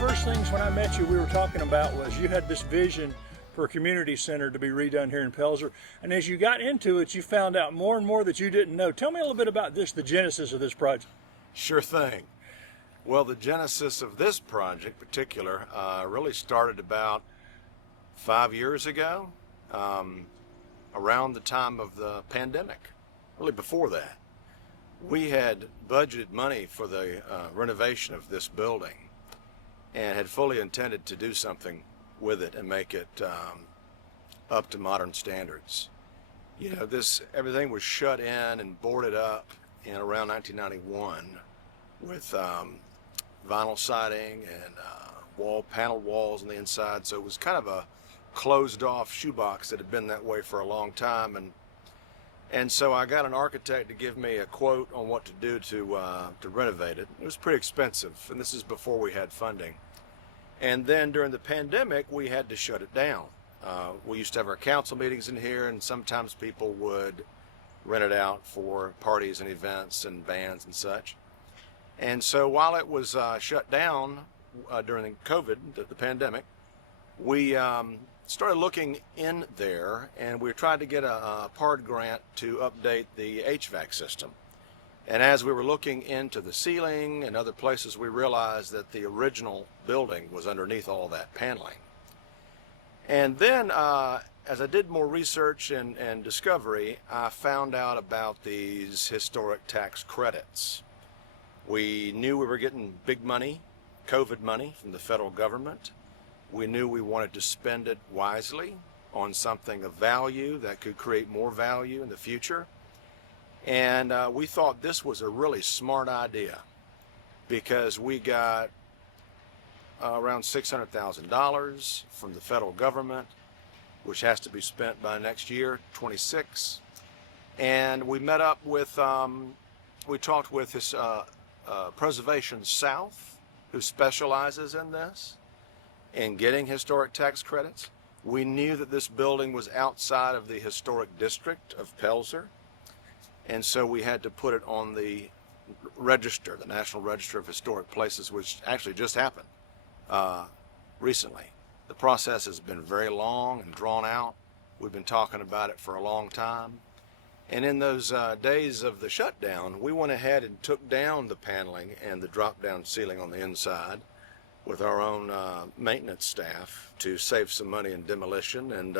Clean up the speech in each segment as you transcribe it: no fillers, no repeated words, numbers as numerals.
first things when I met you we were talking about was you had this vision for a community center to be redone here in Pelzer. And as you got into it, you found out more and more that you didn't know. Tell me a little bit about this, the genesis of this project. Sure thing. Well, the genesis of this project in particular really started about 5 years ago, around the time of the pandemic, really before that. We had budgeted money for the renovation of this building and had fully intended to do something with it and make it up to modern standards. You know, everything was shut in and boarded up in around 1991 with vinyl siding and paneled walls on the inside. So it was kind of a closed off shoebox that had been that way for a long time. And so I got an architect to give me a quote on what to do to renovate it. It was pretty expensive, and this is before we had funding. And then during the pandemic, we had to shut it down. We used to have our council meetings in here, and sometimes people would rent it out for parties and events and bands and such. And so while it was shut down during COVID, the pandemic, we started looking in there, and we tried to get a PARD grant to update the HVAC system. And as we were looking into the ceiling and other places, we realized that the original building was underneath all that paneling. And then as I did more research and discovery, I found out about these historic tax credits. We knew we were getting big money, COVID money from the federal government. We knew we wanted to spend it wisely on something of value that could create more value in the future. And we thought this was a really smart idea because we got around $600,000 from the federal government, which has to be spent by next year, 26. And we met up with, we talked with this Preservation South, who specializes in this, in getting historic tax credits. We knew that this building was outside of the historic district of Pelzer, and so we had to put it on the register, the National Register of Historic Places, which actually just happened recently. The process has been very long and drawn out. We've been talking about it for a long time. And in those days of the shutdown, we went ahead and took down the paneling and the drop-down ceiling on the inside with our own maintenance staff to save some money in demolition and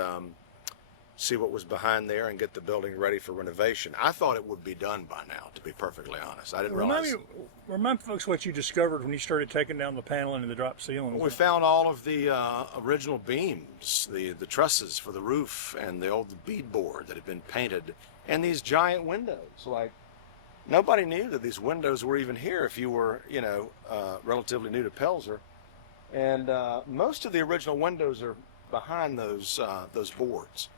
see what was behind there and get the building ready for renovation. I thought it would be done by now, to be perfectly honest. I didn't realize. Remind folks what you discovered when you started taking down the paneling and the drop ceiling. We found all of the original beams, the trusses for the roof, and the old beadboard that had been painted, and these giant windows. Like, nobody knew that these windows were even here if you were, you know, relatively new to Pelzer. And most of the original windows are behind those boards.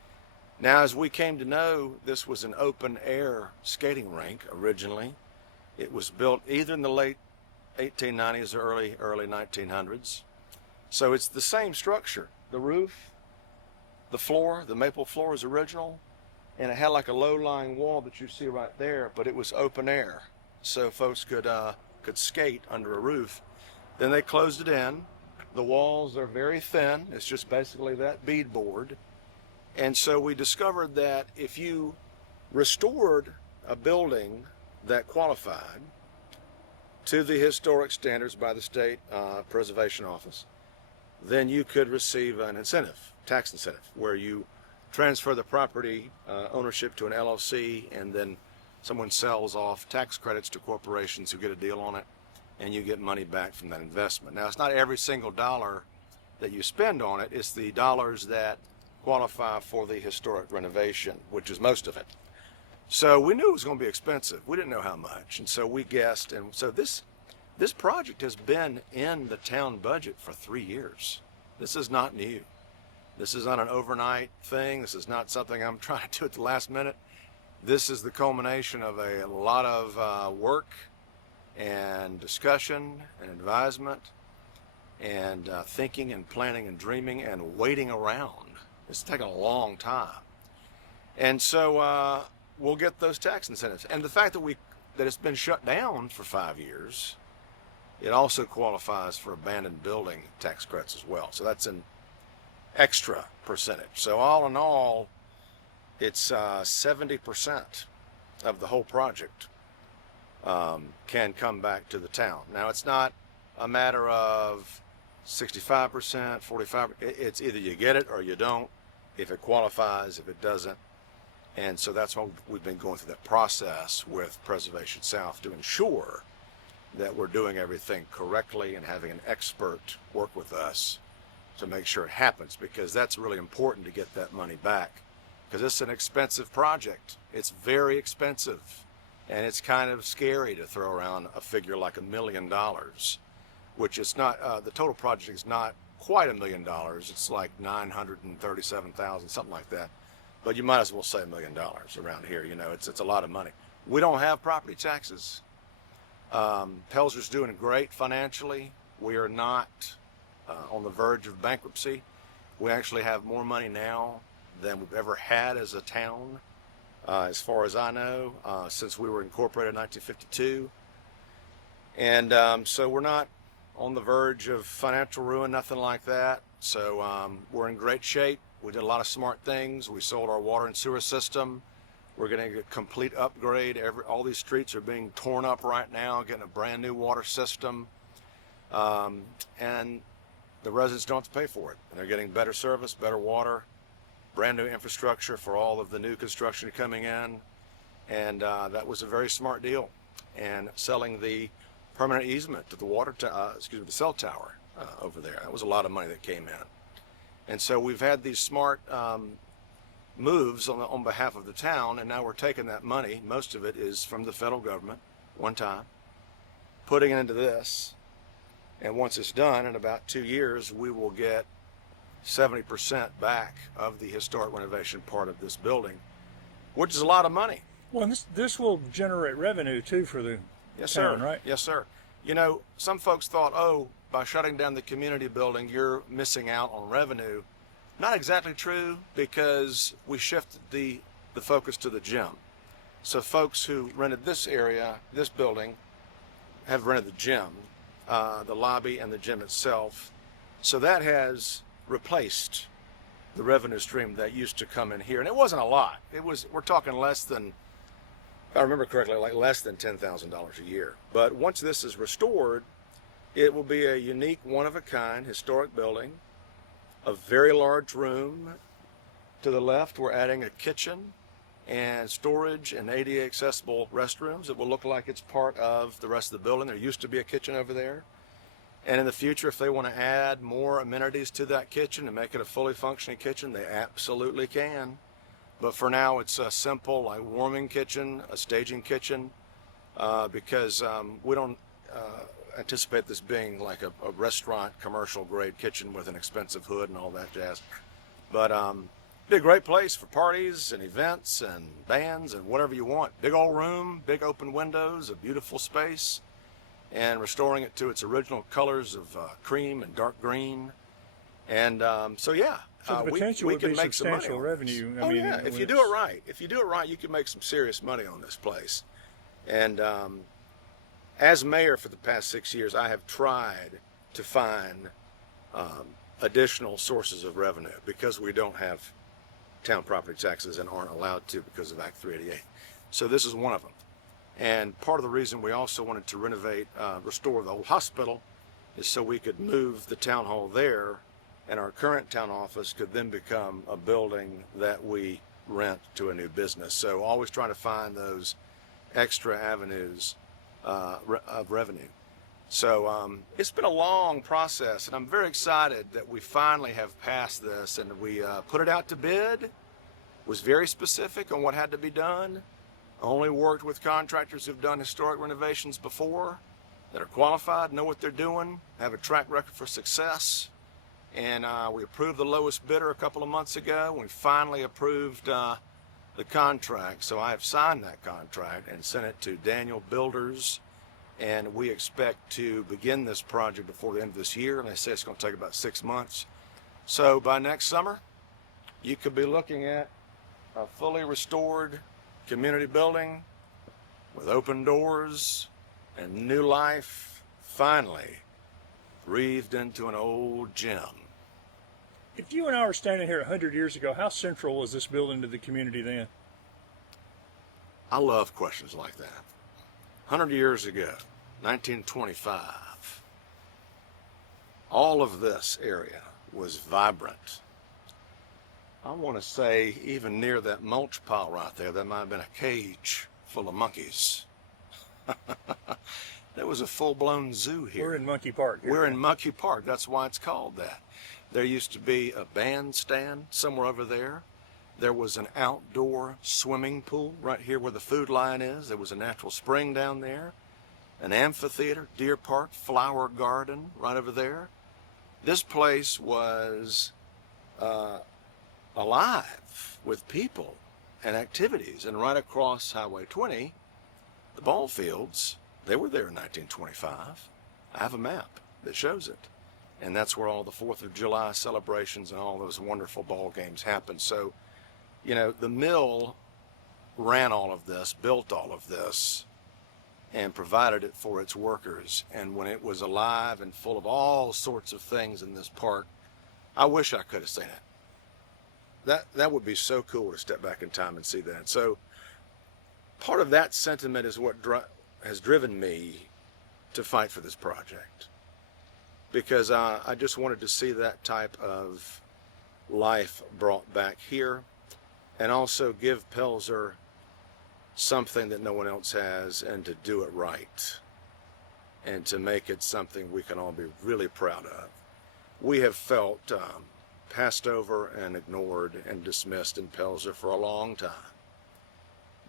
Now, as we came to know, this was an open-air skating rink originally. It was built either in the late 1890s or early 1900s. So it's the same structure. The roof, the floor, the maple floor is original, and it had like a low-lying wall that you see right there, but it was open air, so folks could skate under a roof. Then they closed it in. The walls are very thin. It's just basically that beadboard. And so we discovered that if you restored a building that qualified to the historic standards by the state preservation office, then you could receive an incentive, tax incentive, where you transfer the property ownership to an LLC, and then someone sells off tax credits to corporations who get a deal on it, and you get money back from that investment. Now, it's not every single dollar that you spend on it. It's the dollars that qualify for the historic renovation, which is most of it. So we knew it was going to be expensive. We didn't know how much, and so we guessed. And so this project has been in the town budget for 3 years. This is not new. This is not an overnight thing. This is not something I'm trying to do at the last minute. This is the culmination of a lot of work and discussion and advisement and thinking and planning and dreaming and waiting around. It's taken a long time. And so we'll get those tax incentives. And the fact that it's been shut down for 5 years it also qualifies for abandoned building tax credits as well. So that's an extra percentage. So all in all, it's 70% of the whole project can come back to the town. Now, it's not a matter of 65%, 45%. It's either you get it or you don't, if it qualifies, if it doesn't. And so that's why we've been going through that process with Preservation South to ensure that we're doing everything correctly and having an expert work with us to make sure it happens, because that's really important to get that money back, because it's an expensive project. It's very expensive, and it's kind of scary to throw around a figure like $1 million, which is not, the total project is not quite $1 million. It's like 937,000, something like that. But you might as well say $1 million around here. You know, it's a lot of money. We don't have property taxes. Pelzer's doing great financially. We are not on the verge of bankruptcy. We actually have more money now than we've ever had as a town, as far as I know, since we were incorporated in 1952. And so we're not on the verge of financial ruin, nothing like that. So we're in great shape. We did a lot of smart things. We sold our water and sewer system. We're getting a complete upgrade. All these streets are being torn up right now, getting a brand new water system. And the residents don't have to pay for it. And they're getting better service, better water, brand new infrastructure for all of the new construction coming in. And that was a very smart deal. And selling the permanent easement to the the cell tower over there, that was a lot of money that came in. And so we've had these smart moves on behalf of the town, and now we're taking that money. Most of it is from the federal government, one time, putting it into this. And once it's done, in about 2 years, we will get 70% back of the historic renovation part of this building, which is a lot of money. Well, and this will generate revenue too for the Yes, town, sir. right? Yes, sir. You know, some folks thought, oh, by shutting down the community building, you're missing out on revenue. Not exactly true, because we shifted the focus to the gym. So folks who rented this area, this building, have rented the gym, the lobby and the gym itself. So that has replaced the revenue stream that used to come in here. And it wasn't a lot. We're talking less than, if I remember correctly, like less than $10,000 a year. But once this is restored, it will be a unique, one-of-a-kind historic building, a very large room. To the left, we're adding a kitchen and storage and ADA accessible restrooms. It will look like it's part of the rest of the building. There used to be a kitchen over there. And in the future, if they want to add more amenities to that kitchen and make it a fully functioning kitchen, they absolutely can. But for now, it's a simple, like, warming kitchen, a staging kitchen, because we don't anticipate this being like a restaurant commercial grade kitchen with an expensive hood and all that jazz. But be a great place for parties and events and bands and whatever you want. Big old room, big open windows, a beautiful space, and restoring it to its original colors of cream and dark green. And so yeah, So the potential we would can be make some money substantial on revenue. this. I mean, yeah, if you do it right. If you do it right, you can make some serious money on this place. And as mayor for the past 6 years, I have tried to find additional sources of revenue, because we don't have town property taxes and aren't allowed to because of Act 388. So this is one of them. And part of the reason we also wanted to restore the old hospital is so we could move the town hall there, and our current town office could then become a building that we rent to a new business. So always trying to find those extra avenues of revenue. So it's been a long process, and I'm very excited that we finally have passed this, and we put it out to bid. Was very specific on what had to be done. Only worked with contractors who've done historic renovations before, that are qualified, know what they're doing, have a track record for success. And we approved the lowest bidder a couple of months ago. We finally approved the contract. So I have signed that contract and sent it to Daniel Builders, and we expect to begin this project before the end of this year. And they say it's going to take about 6 months. So by next summer, you could be looking at a fully restored community building with open doors and new life, finally breathed into an old gym. If you and I were standing here 100 years ago, how central was this building to the community then? I love questions like that. 100 years ago, 1925, all of this area was vibrant. I want to say even near that mulch pile right there, there might have been a cage full of monkeys. There was a full-blown zoo here. We're in Monkey Park. We're in Monkey Park. That's why it's called that. There used to be a bandstand somewhere over there. There was an outdoor swimming pool right here where the food line is. There was a natural spring down there, an amphitheater, deer park, flower garden right over there. This place was alive with people and activities. And right across Highway 20, the ball fields, they were there in 1925. I have a map that shows it. And that's where all the 4th of July celebrations and all those wonderful ball games happened. So, you know, the mill ran all of this, built all of this, and provided it for its workers. And when it was alive and full of all sorts of things in this park, I wish I could have seen it. That would be so cool to step back in time and see that. So part of that sentiment is what has driven me to fight for this project, because I just wanted to see that type of life brought back here, and also give Pelzer something that no one else has, and to do it right, and to make it something we can all be really proud of. We have felt passed over and ignored and dismissed in Pelzer for a long time,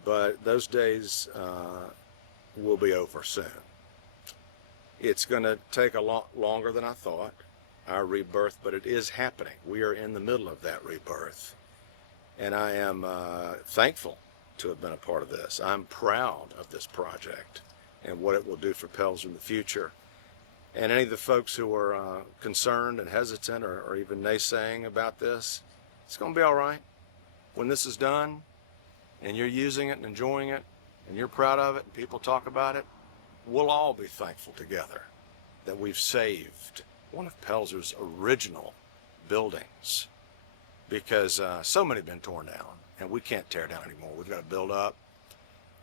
but those days will be over soon. It's going to take a lot longer than I thought, our rebirth, but it is happening. We are in the middle of that rebirth, and I am thankful to have been a part of this. I'm proud of this project and what it will do for Pelzer in the future. And any of the folks who are concerned and hesitant or even naysaying about this, it's going to be all right. When this is done and you're using it and enjoying it and you're proud of it and people talk about it, we'll all be thankful together that we've saved one of Pelzer's original buildings, because so many have been torn down and we can't tear down anymore. We've got to build up,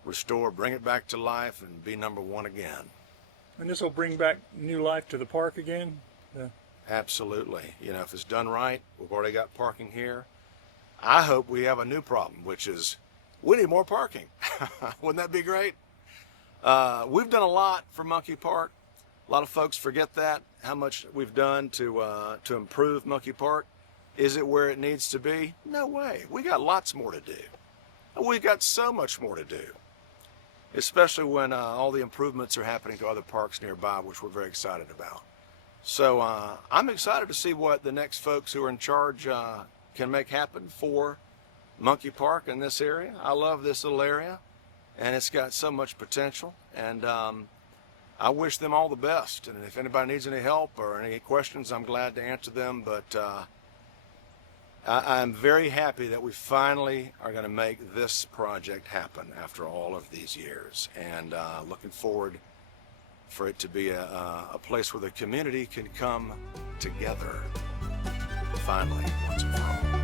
restore, bring it back to life, and be number one again. And this will bring back new life to the park again? Absolutely. You know, if it's done right, we've already got parking here. I hope we have a new problem, which is we need more parking. Wouldn't that be great? We've done a lot for Monkey Park. A lot of folks forget that, how much we've done to improve Monkey Park. Is it where it needs to be? No way. We got lots more to do. We've got so much more to do, especially when all the improvements are happening to other parks nearby, which we're very excited about. So I'm excited to see what the next folks who are in charge can make happen for Monkey Park in this area. I love this little area, and it's got so much potential, and I wish them all the best. And if anybody needs any help or any questions, I'm glad to answer them. But I'm very happy that we finally are going to make this project happen after all of these years, and looking forward for it to be a place where the community can come together finally once and for all.